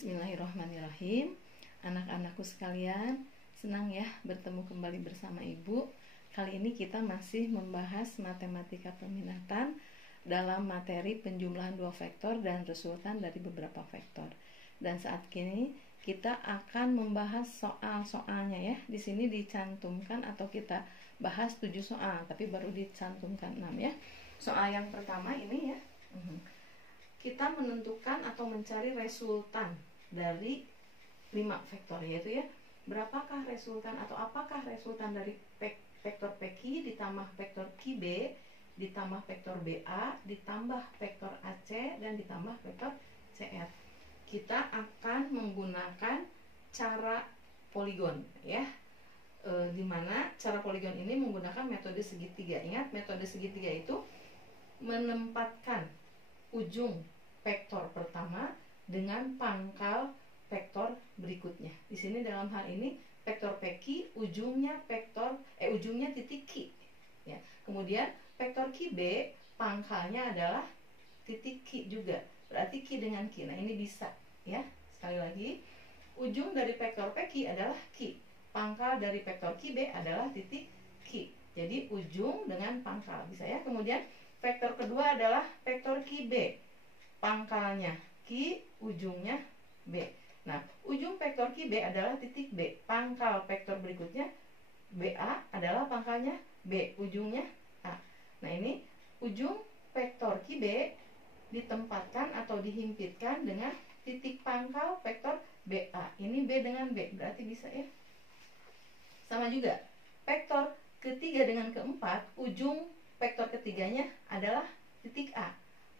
Bismillahirrahmanirrahim. Anak-anakku sekalian, senang ya bertemu kembali bersama Ibu. Kali ini kita masih membahas matematika peminatan dalam materi penjumlahan dua vektor dan resultan dari beberapa vektor. Dan saat ini kita akan membahas soal-soalnya ya. Di sini dicantumkan atau kita bahas 7 soal, tapi baru dicantumkan 6 ya. Soal yang pertama ini ya. Kita menentukan atau mencari resultan dari 5 vektor, yaitu ya, berapakah resultan atau apakah resultan dari vektor PQ ditambah vektor QB ditambah vektor BA ditambah vektor AC dan ditambah vektor CR. Kita akan menggunakan cara poligon ya, dimana cara poligon ini menggunakan metode segitiga. Ingat, metode segitiga itu menempatkan ujung vektor pertama dengan pangkal vektor berikutnya. Di sini dalam hal ini vektor PQ ujungnya ujungnya titik Q ya. Kemudian vektor QB pangkalnya adalah titik Q juga. Berarti Q dengan Q. Nah, ini bisa ya. Sekali lagi, ujung dari vektor PQ adalah Q. Pangkal dari vektor QB adalah titik Q. Jadi ujung dengan pangkal bisa ya. Kemudian vektor kedua adalah vektor QB. Pangkalnya Q, ujungnya B. Nah, ujung vektor QB adalah titik B. Pangkal vektor berikutnya BA adalah pangkalnya B, ujungnya A. Nah, ini ujung vektor QB ditempatkan atau dihimpitkan dengan titik pangkal vektor BA. Ini B dengan B, berarti bisa ya. Sama juga, vektor ketiga dengan keempat, ujung vektor ketiganya adalah titik A.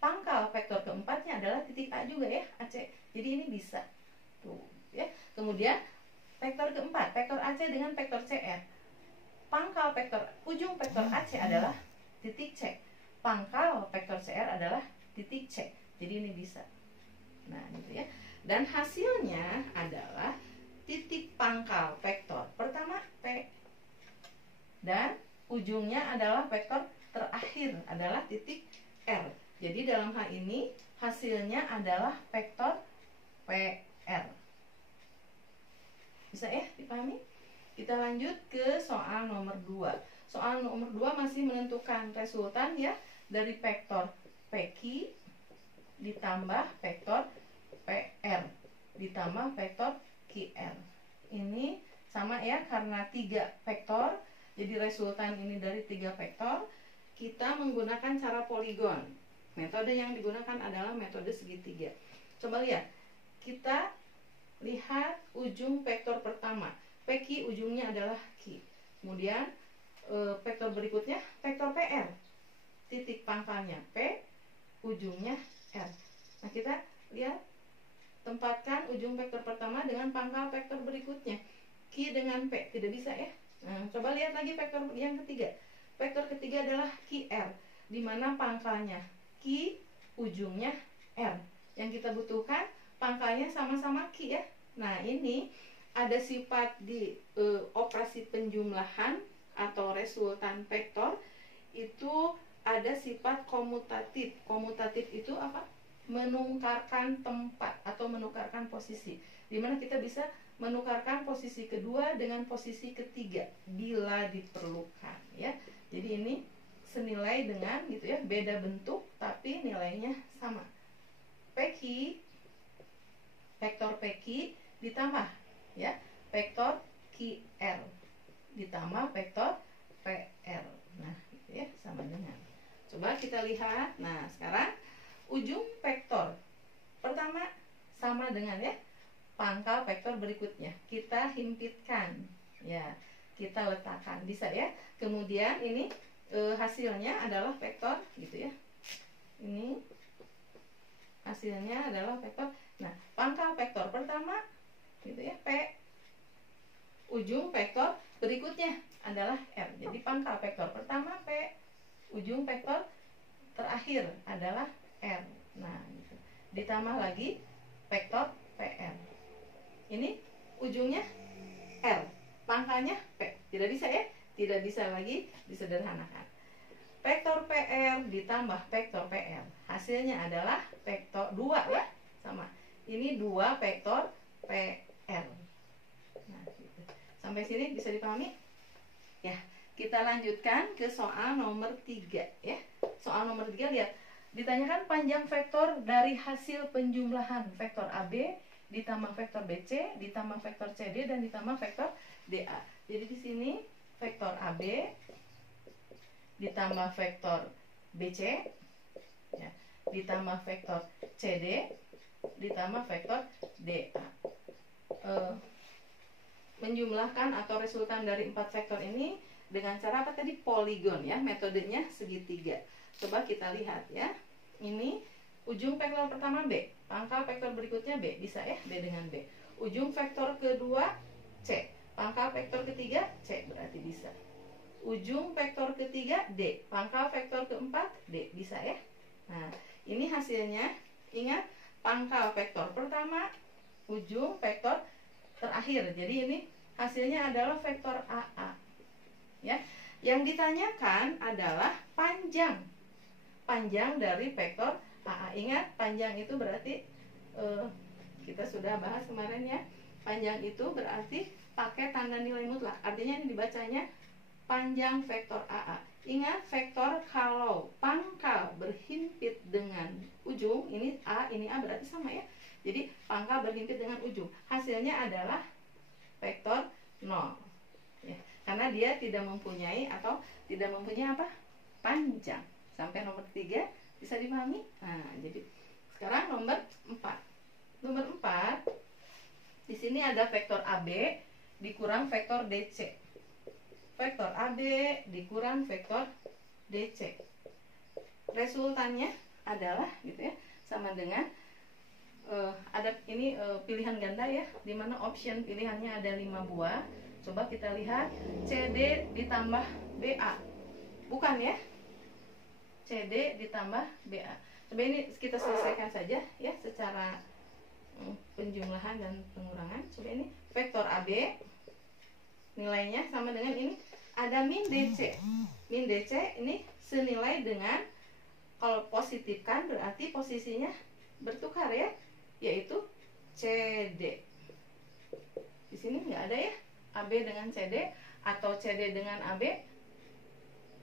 Pangkal vektor keempatnya adalah titik A juga ya, AC. Jadi ini bisa. Tuh, ya. Kemudian vektor keempat, vektor AC dengan vektor CR. Pangkal ujung vektor AC adalah titik C. Pangkal vektor CR adalah titik C. Jadi ini bisa. Nah, gitu ya. Dan hasilnya adalah titik pangkal vektor pertama P dan ujungnya adalah vektor terakhir adalah titik R. Jadi dalam hal ini hasilnya adalah vektor PR. Bisa ya dipahami? Kita lanjut ke soal nomor 2. Soal nomor 2 masih menentukan resultan ya dari vektor PQ ditambah vektor PR ditambah vektor QR. Ini sama ya, karena 3 vektor. Jadi resultan ini dari 3 vektor. Kita menggunakan cara poligon. Metode yang digunakan adalah metode segitiga. Coba lihat. Kita lihat ujung vektor pertama. PQ ujungnya adalah Q. Kemudian vektor berikutnya vektor PR. Titik pangkalnya P, ujungnya R. Nah, kita lihat, tempatkan ujung vektor pertama dengan pangkal vektor berikutnya. Q dengan P, tidak bisa ya. Nah, coba lihat lagi vektor yang ketiga. Vektor ketiga adalah QR, di mana pangkalnya Q, ujungnya R. Yang kita butuhkan pangkalnya sama-sama Q ya. Nah, ini ada sifat di operasi penjumlahan atau resultan vektor itu ada sifat komutatif. Komutatif itu apa? Menukarkan tempat atau menukarkan posisi. Dimana kita bisa menukarkan posisi kedua dengan posisi ketiga bila diperlukan ya. Jadi ini senilai dengan gitu ya, beda bentuk tapi nilainya sama. PQ, vektor PQ ditambah ya vektor QR ditambah vektor PR. Nah, gitu ya, sama dengan. Coba kita lihat. Nah, sekarang ujung vektor pertama sama dengan ya pangkal vektor berikutnya. Kita himpitkan ya, kita letakkan, bisa ya. Kemudian ini hasilnya adalah vektor gitu ya. Ini hasilnya adalah vektor. Nah, pangkal vektor pertama gitu ya P, ujung vektor berikutnya adalah R. Jadi pangkal vektor pertama P, ujung vektor terakhir adalah R. Nah, gitu. Ditambah lagi vektor PR. Ini ujungnya R, pangkalnya P. Tidak bisa ya? Tidak bisa lagi disederhanakan. Vektor PR ditambah vektor PR. Hasilnya adalah vektor 2 ya. Sama. ini 2 vektor PR. Nah, gitu. Sampai sini bisa dipahami? Ya, kita lanjutkan ke soal nomor 3 ya. Soal nomor 3, lihat. Ditanyakan panjang vektor dari hasil penjumlahan vektor AB ditambah vektor BC ditambah vektor CD dan ditambah vektor DA. Jadi di sini vektor AB ditambah vektor BC ya, ditambah vektor CD ditambah vektor DA. Menjumlahkan atau resultan dari 4 vektor ini dengan cara apa tadi? Poligon ya, metodenya segitiga. Coba kita lihat ya. Ini ujung vektor pertama B, pangkal vektor berikutnya B, bisa ya, B dengan B. Ujung vektor kedua C, pangkal vektor ketiga C, berarti bisa. Ujung vektor ketiga D, pangkal vektor keempat D, bisa ya. Nah, ini hasilnya. Ingat, pangkal vektor pertama, ujung vektor terakhir. Jadi ini hasilnya adalah vektor AA. Ya, yang ditanyakan adalah panjang dari vektor AA. Ingat, panjang itu berarti kita sudah bahas kemarin ya. Panjang itu berarti pakai tanda nilai mutlak. Artinya ini dibacanya panjang vektor AA. Ingat, vektor kalau pangkal berhimpit dengan ujung, ini A berarti sama ya. Jadi pangkal berhimpit dengan ujung, hasilnya adalah vektor 0 ya. Karena dia tidak mempunyai apa? Panjang. Sampai nomor 3 bisa dipahami? Nah, jadi sekarang nomor 4. Nomor 4, di sini ada vektor AB dikurang vektor DC. Vektor AB dikurang vektor DC. Resultannya adalah gitu ya, sama dengan ada ini pilihan ganda ya, dimana option pilihannya ada 5 buah. Coba kita lihat, CD ditambah BA. Bukan ya? CD ditambah BA. Coba ini kita selesaikan saja ya secara penjumlahan dan pengurangan. Coba ini vektor AB nilainya sama dengan ini, ada min DC. Min DC ini senilai dengan, kalau positifkan berarti posisinya bertukar ya, yaitu CD. Di sini nggak ada ya, AB dengan CD atau CD dengan AB,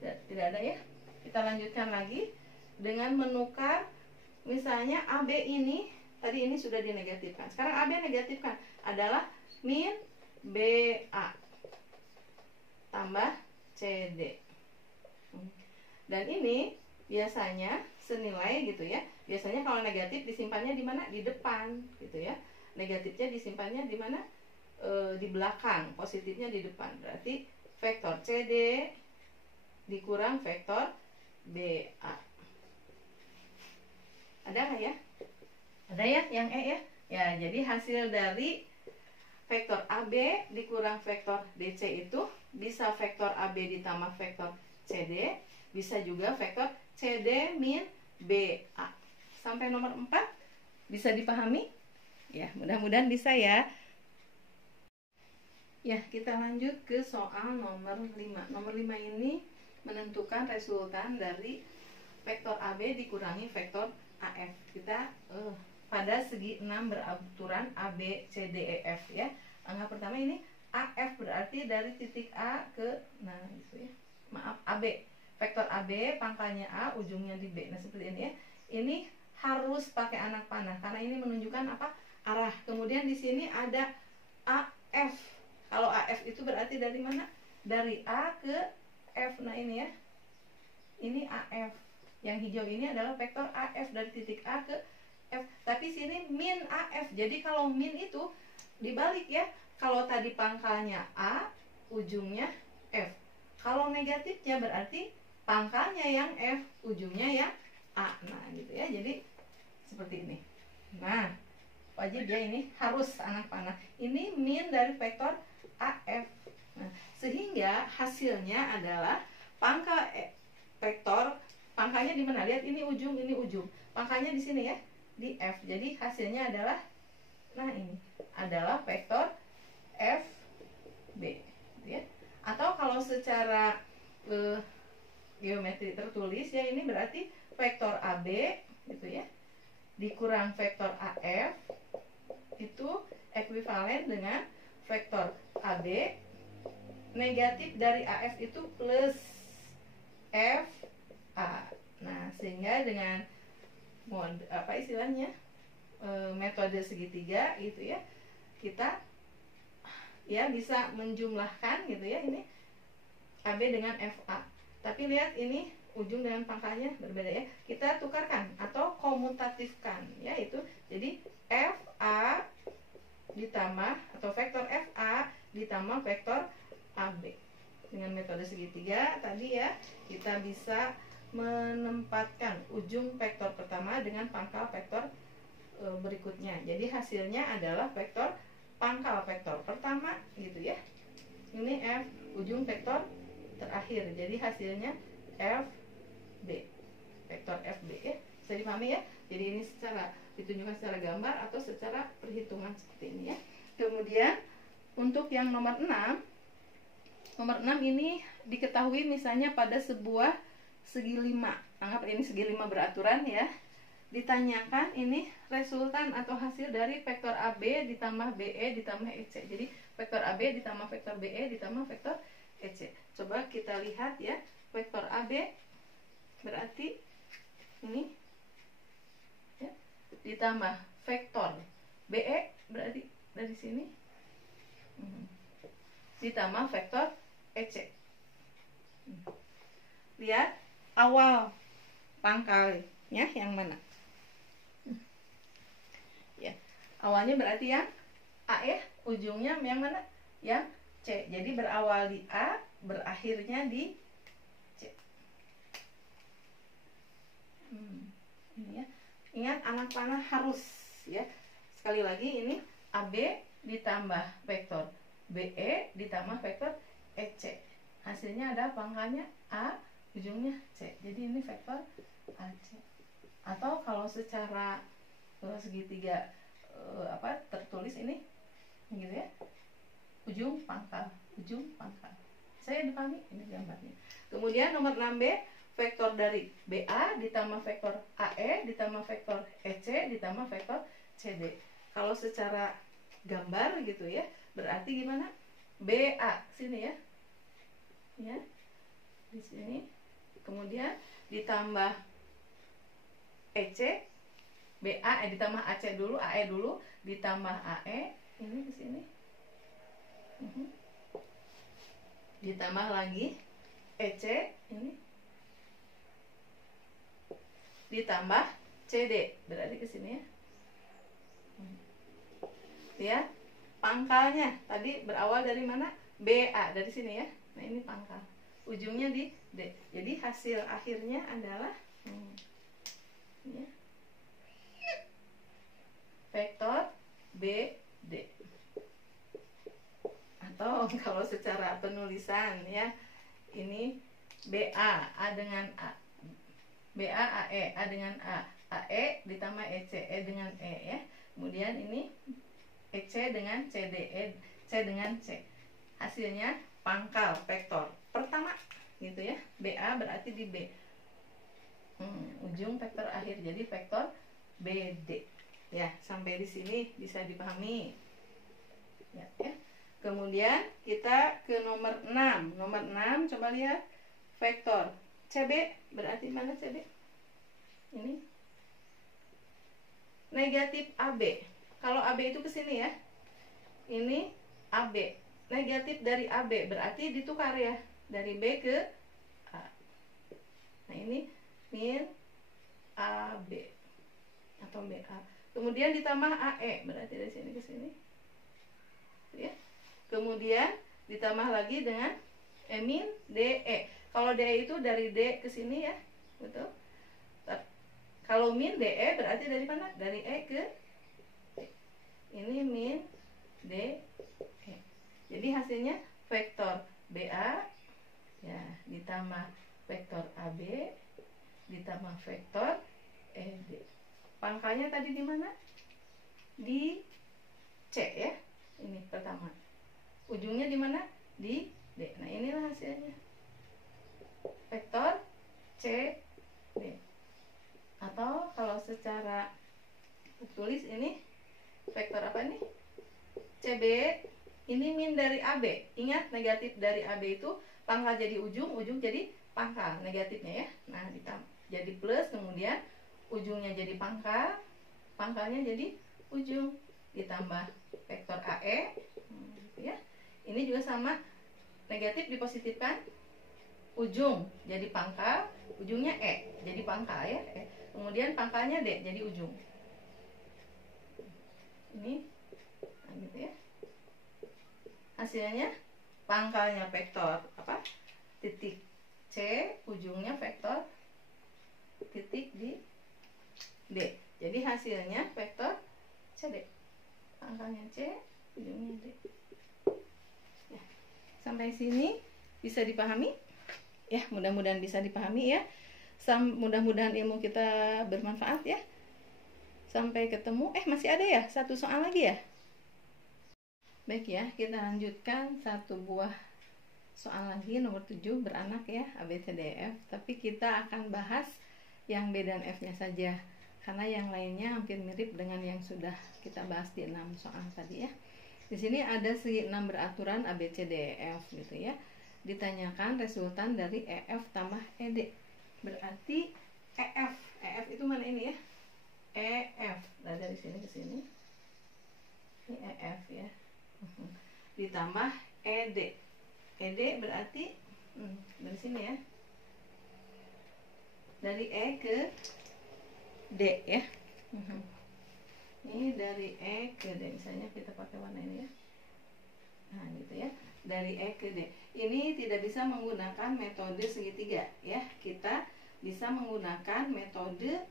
tidak ada ya. Kita lanjutkan lagi dengan menukar, misalnya AB ini tadi ini sudah dinegatifkan, sekarang AB negatifkan, adalah min BA tambah CD. Dan ini biasanya senilai gitu ya. Biasanya kalau negatif disimpannya di mana? Di depan gitu ya. Negatifnya disimpannya di mana? Di belakang, positifnya di depan. Berarti vektor CD dikurang vektor BA. Ada nggak ya? Ada ya yang E ya? Ya, jadi hasil dari vektor AB dikurang vektor DC itu bisa vektor AB ditambah vektor CD, bisa juga vektor CD min BA. Sampai nomor 4 bisa dipahami? Ya, mudah-mudahan bisa ya. Ya, kita lanjut ke soal nomor 5. Nomor 5 ini menentukan resultan dari vektor AB dikurangi vektor AF. Kita pada segi 6 beraturan AB, C, D, E, F ya. Angka pertama ini AF berarti dari titik A ke, nah gitu ya. Maaf, AB. Vektor AB pangkalnya A, ujungnya di B. Nah, seperti ini ya. Ini harus pakai anak panah karena ini menunjukkan apa? Arah. Kemudian di sini ada AF. Kalau AF itu berarti dari mana? Dari A ke F. Nah, ini ya. Ini AF. Yang hijau ini adalah vektor AF dari titik A ke F. Tapi sini min AF. Jadi kalau min itu dibalik ya. Kalau tadi pangkalnya A, ujungnya F. Kalau negatifnya berarti pangkalnya yang F, ujungnya yang A. Nah, gitu ya. Jadi seperti ini. Nah, wajib ya, ini harus anak panah. Ini min dari vektor AF. Nah, sehingga hasilnya adalah pangkal vektor, pangkalnya di mana? Lihat, ini ujung, ini ujung. Pangkalnya di sini ya, di F. Jadi hasilnya adalah, nah ini adalah vektor FB, ya. Atau kalau secara geometri tertulis ya, ini berarti vektor AB gitu ya, dikurang vektor AF itu ekuivalen dengan vektor AB, negatif dari AF itu plus FA. Nah, sehingga dengan metode segitiga gitu ya, kita ya bisa menjumlahkan gitu ya, ini AB dengan FA. Tapi lihat ini ujung dengan pangkalnya berbeda ya. Kita tukarkan atau komutatifkan ya, itu jadi FA ditambah atau vektor FA ditambah vektor AB. Dengan metode segitiga tadi ya, kita bisa menempatkan ujung vektor pertama dengan pangkal vektor berikutnya. Jadi hasilnya adalah vektor pangkal vektor pertama gitu ya. Ini F ujung vektor terakhir. Jadi hasilnya FB. Vektor FB ya. Bisa dipahami ya? Jadi ini secara ditunjukkan secara gambar atau secara perhitungan seperti ini ya. Kemudian untuk yang nomor 6 ini diketahui misalnya pada sebuah segi 5. Anggap ini segi 5 beraturan ya. Ditanyakan ini resultan atau hasil dari vektor AB ditambah BE ditambah EC. Jadi vektor AB ditambah vektor BE ditambah vektor EC. Coba kita lihat ya. Vektor AB berarti ini ya, ditambah vektor BE berarti dari sini ditambah vektor EC. Lihat awal pangkalnya yang mana? Ya, awalnya berarti yang A ya, ujungnya yang mana? Yang C. Jadi berawal di A, berakhirnya di C. Ini ya. Ingat anak panah harus ya. Sekali lagi ini AB ditambah vektor BE ditambah vektor EC. Hasilnya ada pangkalnya A, ujungnya C. Jadi ini vektor AC. Atau kalau secara segitiga tertulis ini gitu ya. Ujung pangkal. Saya dipahami ini gambarnya. Kemudian nomor 6B, vektor dari BA ditambah vektor AE ditambah vektor EC ditambah vektor CD. Kalau secara gambar gitu ya, berarti gimana? BA sini ya. Ya. Di sini. Kemudian ditambah EC, BA ditambah AC dulu, AE dulu, ditambah AE ini di sini. Ditambah lagi EC ini. Ditambah CD, berarti ke sini ya. Lihat pangkalnya tadi berawal dari mana? BA, dari sini ya. Nah, ini pangkal. Ujungnya di D. Jadi hasil akhirnya adalah ya, vektor BD. Atau kalau secara penulisan ya, ini BA, A dengan A. BA AE, A dengan A. AE ditambah EC, E dengan E ya. Kemudian ini EC dengan CD, C dengan C. Hasilnya pangkal vektor pertama gitu ya. BA berarti di B. Ujung vektor akhir jadi vektor BD. Ya, sampai di sini bisa dipahami. Ya. Kemudian kita ke nomor 6. Nomor 6 coba lihat vektor CB berarti mana CB? Ini negatif AB. Kalau AB itu ke sini ya. Ini AB. Negatif dari AB berarti ditukar ya. Dari B ke A. Nah, ini min AB atau BA. Kemudian ditambah AE berarti dari sini ke sini. Ya. Kemudian ditambah lagi dengan min DE. Kalau DE itu dari D ke sini ya. Betul? Kalau min DE berarti dari mana? Dari E ke D. Ini min DE. Jadi hasilnya vektor BA ya ditambah vektor AB ditambah vektor ED. Pangkalnya tadi di mana? Di C ya. Ini pertama. Ujungnya di mana? Di D. Nah, inilah hasilnya. Vektor C D. Atau kalau secara tulis ini vektor apa nih? CB. Ini min dari AB. Ingat, negatif dari AB itu pangkal jadi ujung, ujung jadi pangkal, negatifnya ya. Nah, jadi plus, kemudian ujungnya jadi pangkal, pangkalnya jadi ujung, ditambah vektor AE, ya. Ini juga sama, negatif dipositifkan, ujung jadi pangkal, ujungnya E jadi pangkal ya. Kemudian pangkalnya D jadi ujung. Ini, nah gitu ya. Hasilnya pangkalnya vektor apa? Titik C, ujungnya vektor titik di D. Jadi hasilnya vektor CD. Pangkalnya C, ujungnya D. Ya. Sampai sini bisa dipahami? Ya, mudah-mudahan bisa dipahami ya. Mudah-mudahan ilmu kita bermanfaat ya. Sampai ketemu. Masih ada ya? Satu soal lagi ya? Baik ya, kita lanjutkan satu buah soal lagi, nomor 7, beranak ya, A, B, C, D, E, F. Tapi kita akan bahas yang B dan F nya saja, karena yang lainnya hampir mirip dengan yang sudah kita bahas di 6 soal tadi ya. Di sini ada segi 6 beraturan A, B, C, D, E, F gitu ya. Ditanyakan resultan dari EF tambah ED. Berarti EF itu mana ini ya? EF. Nah, dari sini ke sini. Ini EF ya. Ditambah ED. ED berarti dari sini ya. Dari E ke D ya. Ini dari E ke D, misalnya kita pakai warna ini ya. Nah, gitu ya. Dari E ke D. Ini tidak bisa menggunakan metode segitiga ya. Kita bisa menggunakan metode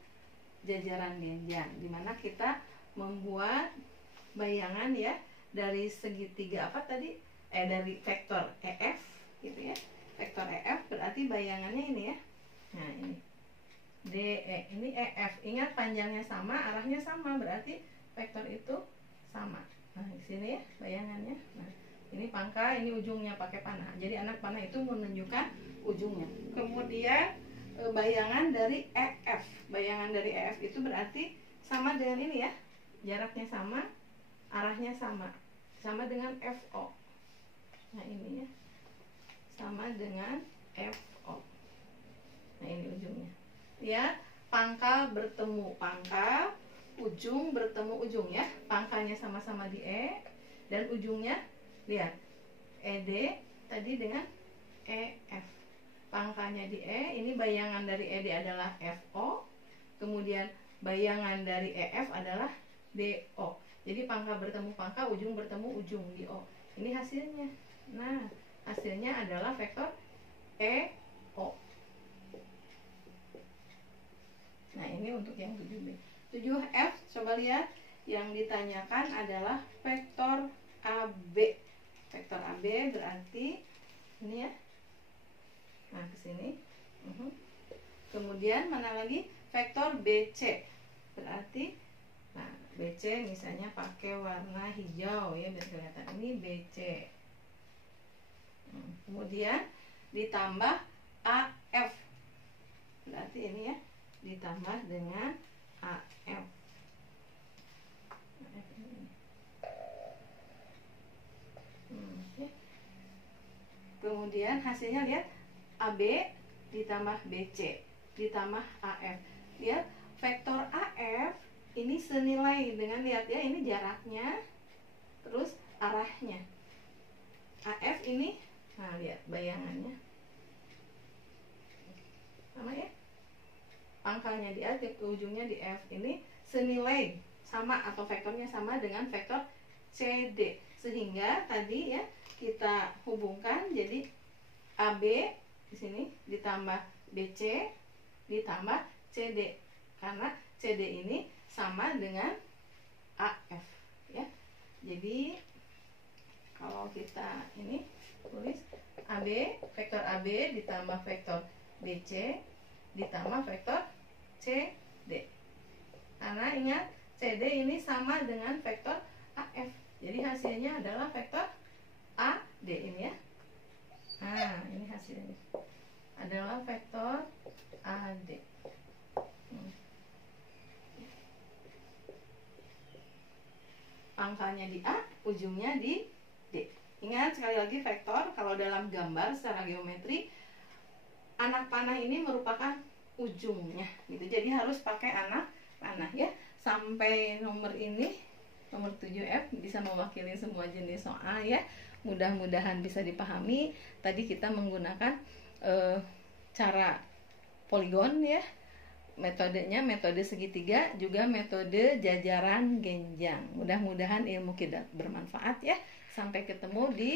jajaran genjang, di mana kita membuat bayangan ya dari segitiga apa tadi? Dari vektor EF gitu ya. Vektor EF berarti bayangannya ini ya. Nah, ini DE, ini EF. Ingat, panjangnya sama, arahnya sama, berarti vektor itu sama. Nah, di sini ya bayangannya. Nah, ini pangkal, ini ujungnya pakai panah. Jadi anak panah itu menunjukkan ujungnya. Kemudian bayangan dari EF. Bayangan dari EF itu berarti sama dengan ini ya. Jaraknya sama, arahnya sama. Sama dengan FO. Nah, ini ya. Sama dengan FO. Nah, ini ujungnya. Ya, pangkal bertemu pangkal, ujung bertemu ujung ya. Pangkalnya sama-sama di E dan ujungnya lihat ED tadi dengan EF. Pangkalnya di E, ini bayangan dari ED adalah FO. Kemudian bayangan dari EF adalah DO. Jadi pangkal bertemu pangkal, ujung bertemu ujung di O. Ini hasilnya. Nah, hasilnya adalah vektor EO. Nah, ini untuk yang 7B. 7F, coba lihat. Yang ditanyakan adalah vektor AB. Vektor AB berarti ini ya. Nah, ke sini. Kemudian mana lagi? Vektor BC. Berarti nah, BC misalnya pakai warna hijau ya biar kelihatan. Ini BC. Kemudian ditambah AF. Berarti ini ya, ditambah dengan AF. Kemudian hasilnya lihat AB ditambah BC ditambah AF. Lihat vektor AF ini senilai dengan, lihat ya, ini jaraknya terus arahnya. AF ini, nah lihat bayangannya sama ya, pangkalnya di A, ujungnya di F. Ini senilai sama atau vektornya sama dengan vektor CD, sehingga tadi ya kita hubungkan jadi AB di sini ditambah BC ditambah CD, karena CD ini sama dengan AF ya. Jadi kalau kita ini tulis AB, vektor AB ditambah vektor BC ditambah vektor CD, karena ingat CD ini sama dengan vektor AF. Jadi hasilnya adalah vektor AD ini ya. Nah, ini hasilnya adalah vektor AD. pangkalnya di A, ujungnya di D. Ingat sekali lagi vektor, kalau dalam gambar secara geometri, anak panah ini merupakan ujungnya gitu. Jadi harus pakai anak panah ya. Sampai nomor ini, nomor 7F bisa mewakili semua jenis soal ya. Mudah-mudahan bisa dipahami. Tadi kita menggunakan cara poligon ya, metodenya metode segitiga, juga metode jajaran genjang. Mudah-mudahan ilmu kita bermanfaat ya. Sampai ketemu di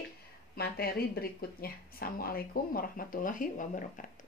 materi berikutnya. Assalamualaikum warahmatullahi wabarakatuh.